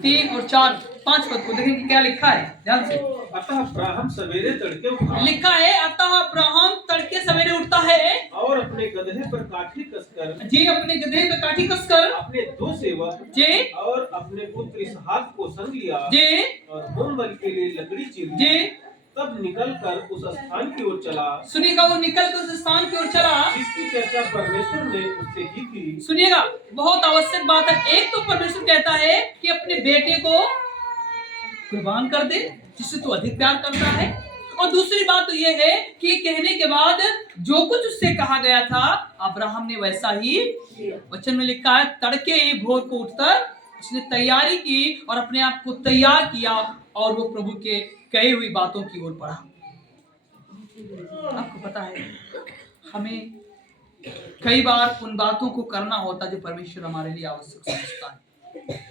3 और 4 5 पद को देखें कि क्या लिखा है, ध्यान से। अतः अब्राहम सवेरे तड़के उठा, लिखा है अतः अब्राहम तड़के सवेरे उठता है और अपने गदहे पर काठी कसकर जी, अपने गधे पे काठी कसकर अपने 2 सेवक जी और अपने पुत्र इसहाक को संग लिया जी और होम बलि के लिए लकड़ी चीरी। जी, तब निकल कर उस स्थान की ओर चला, सुनिएगा, वो निकल कर उस स्थान की ओर चला। जिसकी चर्चा परमेश्वर ने उससे की थी। सुनिएगा, बहुत आवश्यक बात है। एक तो परमेश्वर कहता है कि अपने बेटे को कुर्बान कर दे जिससे तू अधिक प्यार करता है, और दूसरी बात तो ये है कि कहने के बाद जो कुछ उससे कहा गया था अब्राहम ने वैसा ही, वचन में लिखा है तड़के ही भोर को उठकर उसने तैयारी की और अपने आप को तैयार किया और वो प्रभु के कही हुई बातों की ओर बढ़ा। आपको पता है, हमें कई बार उन बातों को करना होता जो परमेश्वर हमारे लिए आवश्यक समझता है।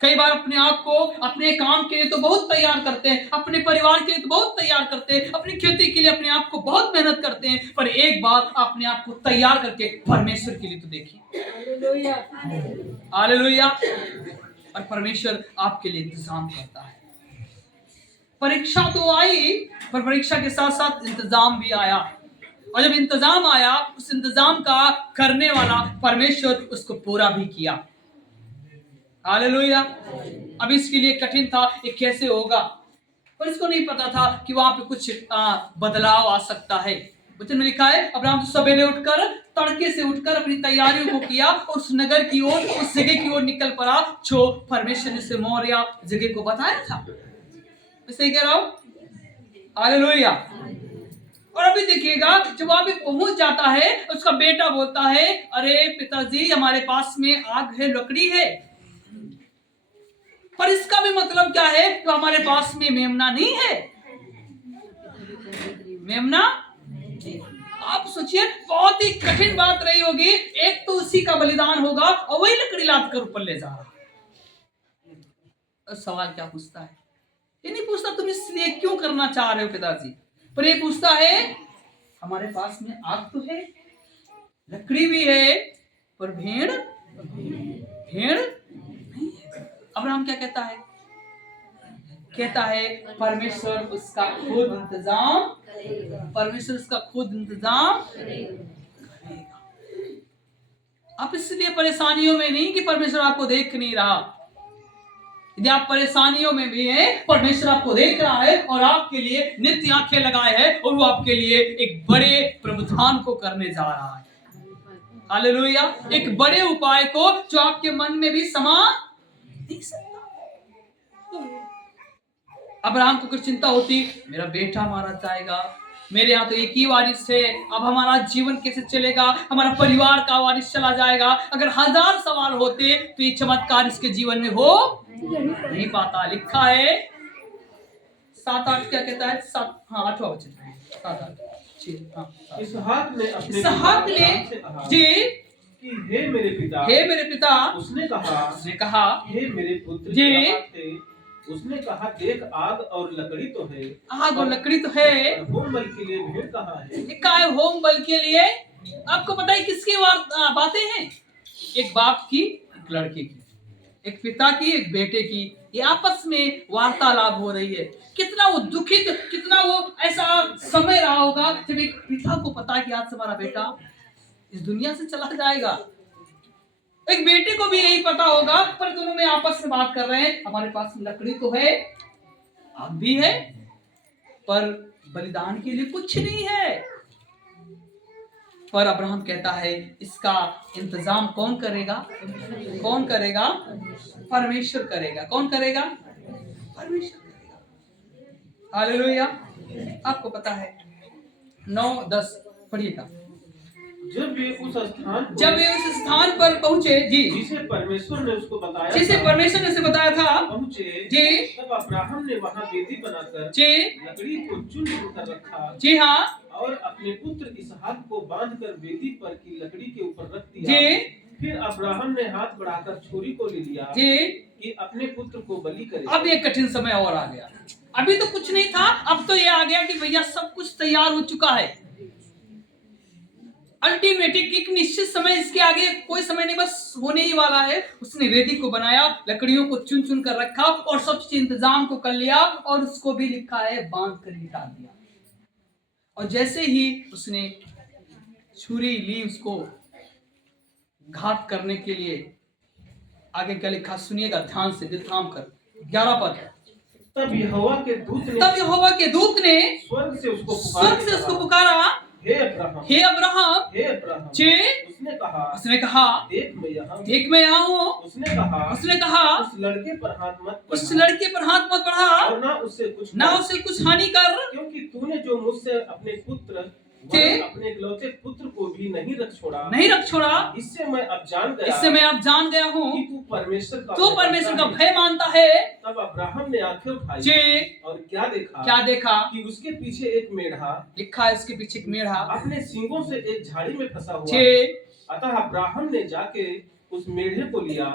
कई बार अपने आप को अपने काम के लिए तो बहुत तैयार करते हैं, अपने परिवार के लिए तो बहुत तैयार करते हैं, अपनी खेती के लिए अपने आप को बहुत मेहनत करते हैं, पर एक बार अपने आप को तैयार करके परमेश्वर के लिए तो देखिए। हालेलुया। और परमेश्वर आपके लिए इंतजाम करता है। परीक्षा तो आई, पर परीक्षा के साथ साथ इंतजाम भी आया, और जब इंतजाम आया उस इंतजाम का करने वाला परमेश्वर उसको पूरा भी किया। हालेलुया। अब इसके लिए कठिन था ये कैसे होगा, पर इसको नहीं पता था कि वहां पे कुछ बदलाव आ सकता है। वचन में लिखा है अब्राहम तो सवेरे उठकर तड़के से उठकर अपनी तैयारियों को किया और उस नगर की ओर, उस जगह की ओर निकल पड़ा जो परमेश्वर ने उसे मोरिया जगह को बताया था। मैं सही कह रहा हूं? हालेलुया। और अभी देखिएगा जब वहां पे पहुंच जाता है उसका बेटा बोलता है अरे पिताजी हमारे पास में आग है, लकड़ी है, पर इसका भी मतलब क्या है तो हमारे पास में मेमना नहीं है। मेमना, आप सोचिए बहुत ही कठिन बात रही होगी। एक तो उसी का बलिदान होगा और वही लकड़ी लाद कर ऊपर ले जा रहा है। सवाल क्या पूछता है? ये नहीं पूछता तुम इसलिए क्यों करना चाह रहे हो पिताजी, पर ये पूछता है हमारे पास में आग तो है, लकड़ी भी है, पर भेड़ भेड़ नहीं है। अब्राहम क्या कहता है? कहता है परमेश्वर उसका खुद इंतजाम, परमेश्वर उसका खुद इंतजाम करेगा। आप इसलिए परेशानियों में नहीं कि परमेश्वर आपको देख नहीं रहा। यदि आप परेशानियों में भी हैं, परमेश्वर आपको देख रहा है और आपके लिए नित्य आंखें लगाए है और वो आपके लिए एक बड़े प्रावधान को करने जा रहा है। हालेलुया। एक बड़े उपाय को जो आपके मन में भी समा नहीं सकता। अब्राहम को कुछ चिंता होती, मेरा बेटा मारा जाएगा, मेरे यहाँ तो एक ही वारिस है, अब हमारा जीवन कैसे चलेगा, हमारा परिवार का वारिस चला जाएगा। अगर 1000 सवाल होते तो ये चमत्कार इसके जीवन में हो नहीं पाता। लिखा है 7-8 क्या कहता है, 8वां वचन 7-8 इसहाक ने अपने इसहाक ने जी कि हे मेरे पिता, हे मेरे पिता, उसने कहा हे मेरे पुत्र जी, उसने कहा देख आग और लकड़ी तो है, आग और लकड़ी तो है, होम बलि के लिए भेड़ कहाँ है? लिखा है होम बल के लिए। आपको पता है किसकी बातें हैं? एक बाप की, एक लड़के की, एक पिता की, एक बेटे की, ये आपस में वार्तालाप हो रही है। कितना वो दुखित, कितना वो ऐसा समय रहा होगा जब एक पिता को पता है कि आज से हमारा बेटा इस दुनिया से चला जाएगा। एक बेटे को भी यही पता होगा, पर दोनों में आपस में बात कर रहे हैं, हमारे पास लकड़ी तो है, आग भी है, पर बलिदान के लिए कुछ नहीं है। पर अब्राहम कहता है इसका इंतजाम कौन करेगा? कौन करेगा? परमेश्वर करेगा। कौन करेगा? परमेश्वर करेगा। हालेलुया। आपको पता है 9-10 पढ़िएगा। जब वे उस स्थान पर पहुंचे जी, जिसे परमेश्वर ने उसको बताया, जिसे परमेश्वर ने उसे बताया था, पहुंचे जी, तब अब्राहम ने वहां वेदी बनाकर जी, लकड़ी को चुन कर रखा, जी हाँ, और अपने पुत्र इसहाक को बांधकर वेदी पर की लकड़ी के ऊपर रख दिया। जी, फिर अब्राहम ने हाथ बढ़ाकर छुरी को ले लिया जी, कि अपने पुत्र को बलि करे। अब ये कठिन समय और आ गया। अभी तो कुछ नहीं था, अब तो ये आ गया कि भैया सब कुछ तैयार हो चुका है। अल्टीमेट एक निश्चित समय, इसके आगे कोई समय नहीं, बस होने ही वाला है। उसने वेदी को बनाया, लकड़ियों को चुन चुन कर रखा और सब चीज इंतजाम को कर लिया और उसको भी लिखा है बांध कर लिटा दिया। और जैसे ही उसने छुरी ली उसको घात करने के लिए, आगे क्या लिखा सुनिएगा ध्यान से, दिल थाम कर। 11 पद। तब यहोवा के दूत ने स्वर्ग से उसको पुकारा, हे अब्राहम, जे उसने कहा देख मैं यहाँ हूँ। उसने कहा उस लड़के पर हाथ मत बढ़ा और ना उससे कुछ हानि कर, क्योंकि तूने जो मुझसे अपने इकलौते पुत्र को भी नहीं रख छोड़ा। इससे मैं अब जान गया हूँ कि तू परमेश्वर का भय मानता है। तब अब्राहम ने आंखें उठाई और क्या देखा कि उसके पीछे एक मेढ़ा, लिखा है उसके पीछे एक मेढ़ा अपने सींगों से एक झाड़ी में फंसा हुआ है। अतः अब्राहम ने जाके उस मेढ़े को लिया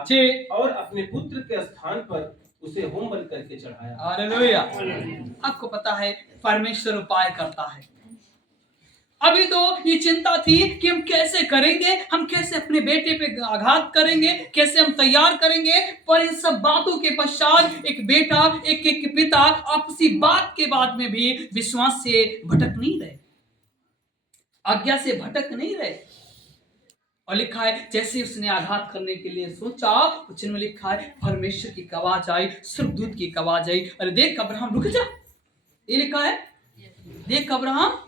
और अपने पुत्र के स्थान पर उसे होम बलि करके चढ़ाया। हालेलुया। आपको पता है परमेश्वर उपाय करता है। अभी तो ये चिंता थी कि हम कैसे करेंगे, हम कैसे अपने बेटे पे आघात करेंगे, कैसे हम तैयार करेंगे। पर इन सब बातों के पश्चात एक बेटा, एक पिता आपसी बात के बाद में भी विश्वास से भटक नहीं रहे, आज्ञा से भटक नहीं रहे। और लिखा है जैसे उसने आघात करने के लिए सोचा, वचन में लिखा है परमेश्वर की आवाज आई, स्वर्गदूत की आवाज आई, अरे देख अब्राहम रुक जा। ये लिखा है देख अब्राहम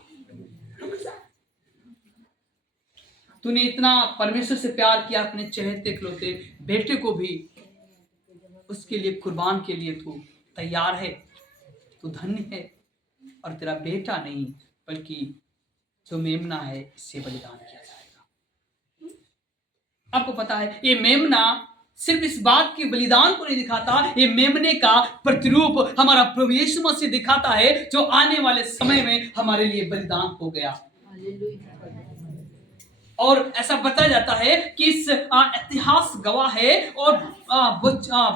तूने इतना परमेश्वर से प्यार किया, अपने चहेते इकलौते बेटे को भी उसके लिए कुर्बान के लिए तू तैयार है, तू धन्य है। और तेरा बेटा नहीं बल्कि जो मेमना है इससे बलिदान किया जाएगा। आपको पता है ये मेमना सिर्फ इस बात के बलिदान को नहीं दिखाता, ये मेमने का प्रतिरूप हमारा प्रभु यीशु मसीह दिखाता है, जो आने वाले समय में हमारे लिए बलिदान हो गया। और ऐसा बताया जाता है कि इस इतिहास गवाह है और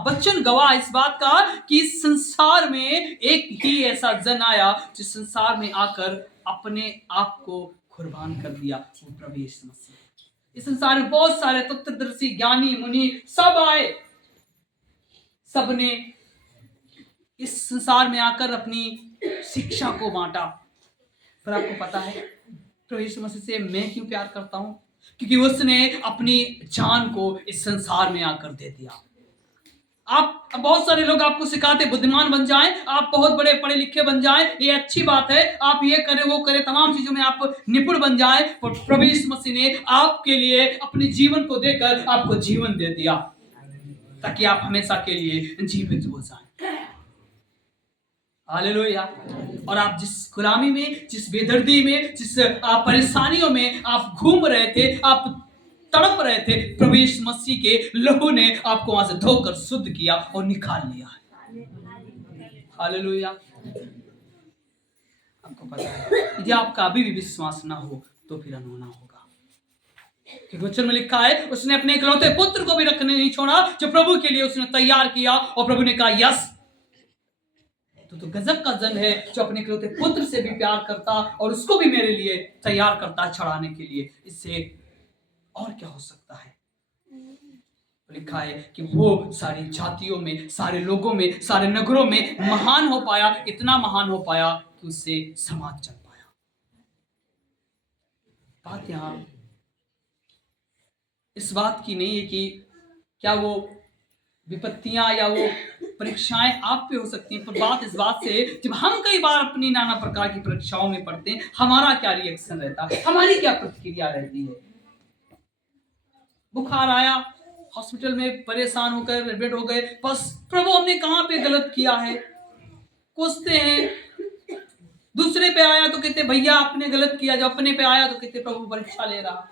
वचन गवाह इस बात का कि इस संसार में एक ही ऐसा जन आया जिस संसार में आकर अपने आप को कुर्बान कर दिया, वो प्रभु यीशु मसीह। इस संसार में बहुत सारे तत्वदर्शी ज्ञानी मुनि सब आए, सबने इस संसार में आकर अपनी शिक्षा को बांटा। पर आपको पता है प्रभु यीशु मसीह से मैं क्यों प्यार करता हूं? क्योंकि उसने अपनी जान को इस संसार में आकर दे दिया। आप बहुत सारे लोग आपको सिखाते बुद्धिमान बन जाएं, आप बहुत बड़े पढ़े लिखे बन जाएं, ये अच्छी बात है, आप ये करें वो करें, तमाम चीजों में आप निपुण बन जाएं। पर प्रभु यीशु मसीह ने आपके लिए अपने जीवन को देकर आपको जीवन दे दिया ताकि आप हमेशा के लिए जीवित हो जाएं। हालेलुया। और आप जिस गुलामी में, जिस बेदर्दी में, जिस परेशानियों में आप घूम रहे थे, आप तड़प रहे थे, प्रभु यीशु मसीह के लहू ने आपको वहां से धोकर शुद्ध किया और निकाल लिया। हालेलुया। आपको पता है यदि आपका अभी भी विश्वास ना हो तो फिर अनहोना होगा, क्योंकि वचन में लिखा है उसने अपने इकलौते पुत्र को भी रखने नहीं छोड़ा जो प्रभु के लिए उसने तैयार किया। और प्रभु ने कहा यस, तो गजब का जन है जो अपने इकलौते पुत्र से भी प्यार करता और उसको भी मेरे लिए तैयार करता चढ़ाने के लिए। इससे और क्या हो सकता है? लिखा है कि वो सारी जातियों में, सारे लोगों में, सारे नगरों में महान हो पाया, इतना महान हो पाया कि उससे समाज चल पाया। बात यहां इस बात की नहीं है कि क्या वो विपत्तियां या वो परीक्षाएं आप पे हो सकती हैं, पर बात इस बात से जब हम कई बार अपनी नाना प्रकार की परीक्षाओं में पढ़ते हैं, हमारा क्या रिएक्शन रहता है, हमारी क्या प्रतिक्रिया रहती है। बुखार आया, हॉस्पिटल में परेशान होकर एडमिट हो गए, बस प्रभु हमने कहां पे गलत किया है कोसते हैं। दूसरे पे आया तो कहते भैया आपने गलत किया, जब अपने पे आया तो कहते प्रभु परीक्षा ले रहा।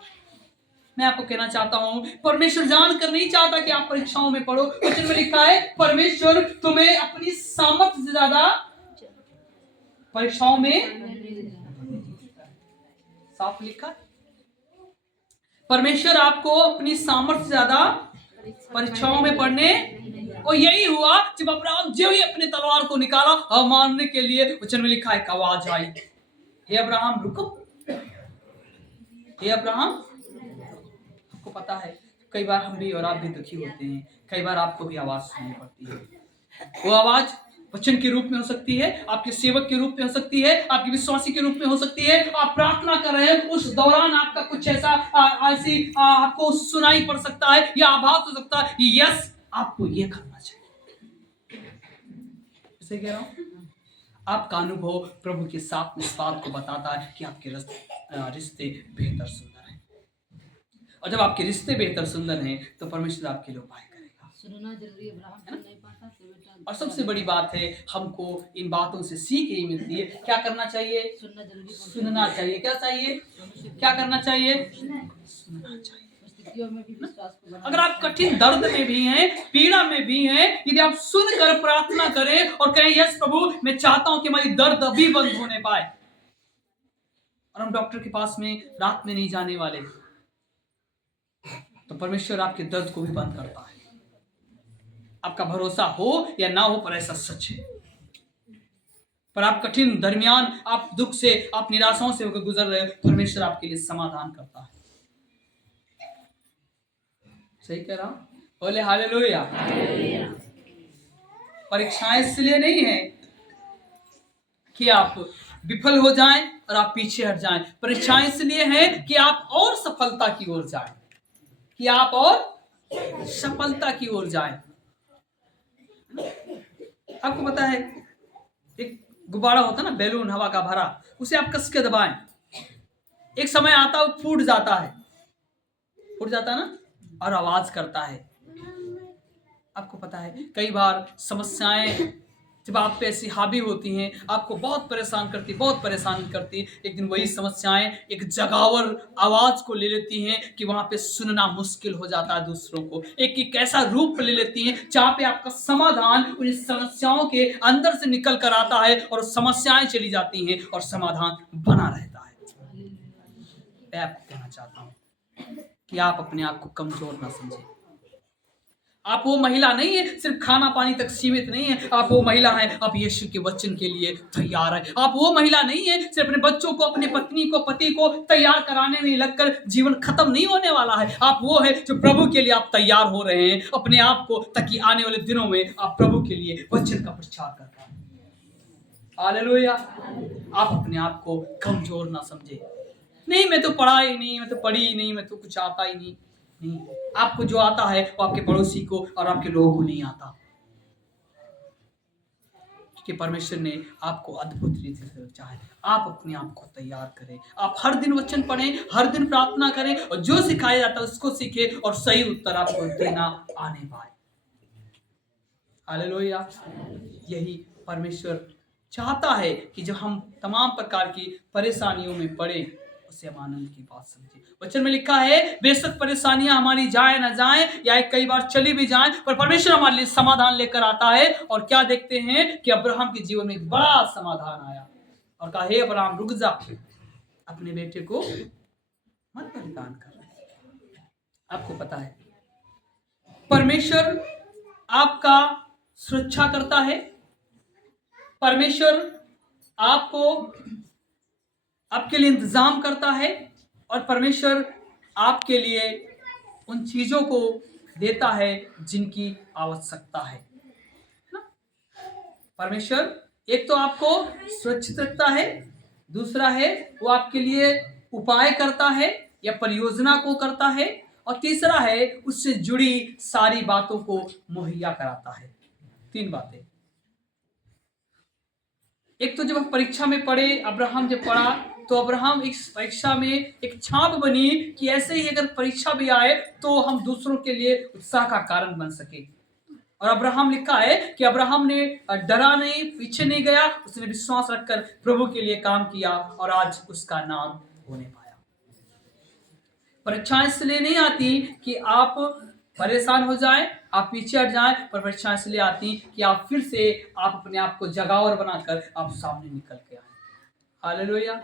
मैं आपको कहना चाहता हूं परमेश्वर जानकर नहीं चाहता कि आप परीक्षाओं में पढ़ो। वचन में लिखा है परमेश्वर तुम्हें अपनी सामर्थ्य से ज्यादा परीक्षाओं में, साफ लिखा है परमेश्वर आपको अपनी सामर्थ्य से ज्यादा परीक्षाओं में पढ़ने। और यही हुआ जब अब्राहम जो ही अपने तलवार को निकाला मारने के लिए, वचन में लिखा है आवाज आई, हे अब्राहम रुको। हे अब्राहम, आपको पता है कई बार हम भी और आप भी दुखी होते हैं, कई बार आपको भी आवाज सुनाई पड़ती है। वो आवाज वचन के रूप में हो सकती है, आपके सेवक के रूप में हो सकती है, आपके विश्वासी के रूप में हो सकती है। आप प्रार्थना कर रहे हैं, उस दौरान आपका कुछ ऐसा ऐसी आपको सुनाई पड़ सकता है या आभास हो सकता है, यस आपको ये करना चाहिए। इसे कह रहा हूं, आपका अनुभव प्रभु के साथ इस बात को बताता है कि आपके रिश्ते बेहतर सुंदर हैं, और जब आपके रिश्ते बेहतर सुंदर हैं तो परमेश्वर आपके लिए उपाय करेगा। सुनना जरूरी है, ब्राह्मण नहीं पाता तो बेटा। और सबसे बड़ी बात है, हमको इन बातों से सीख यही मिलती है, क्या करना चाहिए? सुनना जरूरी, सुनना चाहिए। क्या चाहिए? क्या करना चाहिए? सुनना चाहिए। परिस्थितियों में भी विश्वास को बनाए। अगर आप कठिन दर्द में भी हैं, पीड़ा में भी हैं, यदि आप सुनकर प्रार्थना करें और कहें यस प्रभु, मैं चाहता हूं कि हमारी दर्द अभी बंद होने पाए, और हम डॉक्टर के पास में रात में नहीं जाने वाले, तो परमेश्वर आपके दर्द को भी बंद करता है। आपका भरोसा हो या ना हो, पर ऐसा सच है। पर आप कठिन दरमियान, आप दुख से, आप निराशाओं से होकर गुजर रहे हो, परमेश्वर आपके लिए समाधान करता है। सही कह रहा हूं? बोले हालेलुया। परीक्षाएं इसलिए नहीं है कि आप विफल हो जाएं और आप पीछे हट जाएं। परीक्षाएं इसलिए है कि आप और सफलता की ओर जाएं, कि आप और सफलता की ओर जाएं। आपको पता है, एक गुब्बारा होता है ना, बैलून हवा का भरा, उसे आप कस के दबाएं, एक समय आता है वो फूट जाता है ना, और आवाज करता है। आपको पता है कई बार समस्याएं जब आप पे ऐसी हावी होती हैं, आपको बहुत परेशान करती, एक दिन वही समस्याएं एक जगावर आवाज को ले लेती हैं कि वहां पे सुनना मुश्किल हो जाता है दूसरों को। एक ऐसा रूप ले लेती हैं जहां पे आपका समाधान उन समस्याओं के अंदर से निकल कर आता है और समस्याएं चली जाती हैं और समाधान बना रहता है। मैं आपको कहना चाहता हूं कि आप अपने आप को कमजोर ना समझें। आप वो महिला नहीं है सिर्फ खाना पानी तक सीमित नहीं है, आप वो महिला है, आप यीशु के वचन के लिए तैयार है। आप वो महिला नहीं है सिर्फ अपने बच्चों को, अपने पत्नी को, पति को तैयार कराने में लगकर जीवन खत्म नहीं होने वाला है। आप वो है जो प्रभु के लिए आप तैयार हो रहे हैं अपने आप को, ताकि आने वाले दिनों में आप प्रभु के लिए वचन का प्रचार कर पाए। हालेलुया। आप अपने आप को कमजोर ना समझे। नहीं मैं तो पढ़ा ही नहीं, मैं तो पढ़ी ही नहीं, मैं तो कुछ आता ही नहीं। आपको जो आता है वो आपके पड़ोसी को और आपके लोगों को नहीं आता, कि परमेश्वर ने आपको अद्भुत रीति से चाहे। आप अपने आप को तैयार करें, आप हर दिन वचन पढ़ें, हर दिन प्रार्थना करें, और जो सिखाया जाता है उसको सीखें और सही उत्तर आपको देना आने पाए। हालेलुया। यही परमेश्वर चाहता है कि जब हम तमाम प्रकार की परेशानियों में पड़े, उसे हम आनंद की बात समझे। वचन में लिखा है, बेशक परेशानियां हमारी जाए ना जाए या कई बार चली भी जाए, पर परमेश्वर हमारे लिए समाधान लेकर आता है। और क्या देखते हैं कि अब्राहम के जीवन में एक बड़ा समाधान आया और कहा, हे अब्राहम रुक जा, अपने बेटे को मत बलिदान कर। आपको पता है परमेश्वर आपका सुरक्षा करता है, परमेश्वर आपको आपके लिए इंतजाम करता है, और परमेश्वर आपके लिए उन चीजों को देता है जिनकी आवश्यकता है ना। परमेश्वर एक तो आपको सुरक्षित रखता है, दूसरा है वो आपके लिए उपाय करता है या परियोजना को करता है, और तीसरा है उससे जुड़ी सारी बातों को मुहैया कराता है। 3 बातें। एक तो जब हम परीक्षा में पढ़े, अब्राहम जब पढ़ा तो अब्राहम इस परीक्षा में एक छाप बनी कि ऐसे ही अगर परीक्षा भी आए तो हम दूसरों के लिए उत्साह का कारण बन सके। और अब्राहम लिखा है कि अब्राहम ने डरा नहीं, पीछे नहीं गया, उसने विश्वास रखकर प्रभु के लिए काम किया और आज उसका नाम होने पाया। परीक्षाएं इसलिए नहीं आती कि आप परेशान हो जाएं, आप पीछे हट जाएं, पर परीक्षाएं इसलिए आती कि आप फिर से आप अपने आप को जगावर बनाकर आप सामने निकल के आए। Hallelujah,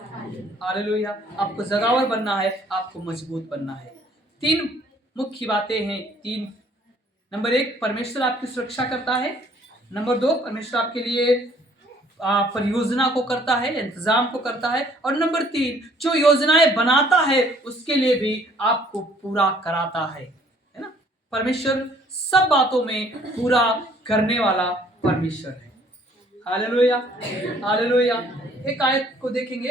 hallelujah. आपको जगावर बनना है, आपको मजबूत बनना है। 3 मुख्य बातें हैं। 3 नंबर 1 परमेश्वर आपकी सुरक्षा करता है। नंबर 2 परमेश्वर आपके लिए परियोजना को करता है, इंतजाम को करता है। और नंबर 3, जो योजनाएं बनाता है उसके लिए भी आपको पूरा कराता है ना। परमेश्वर सब बातों में पूरा करने वाला परमेश्वर है। Hallelujah, hallelujah. एक आयत को देखेंगे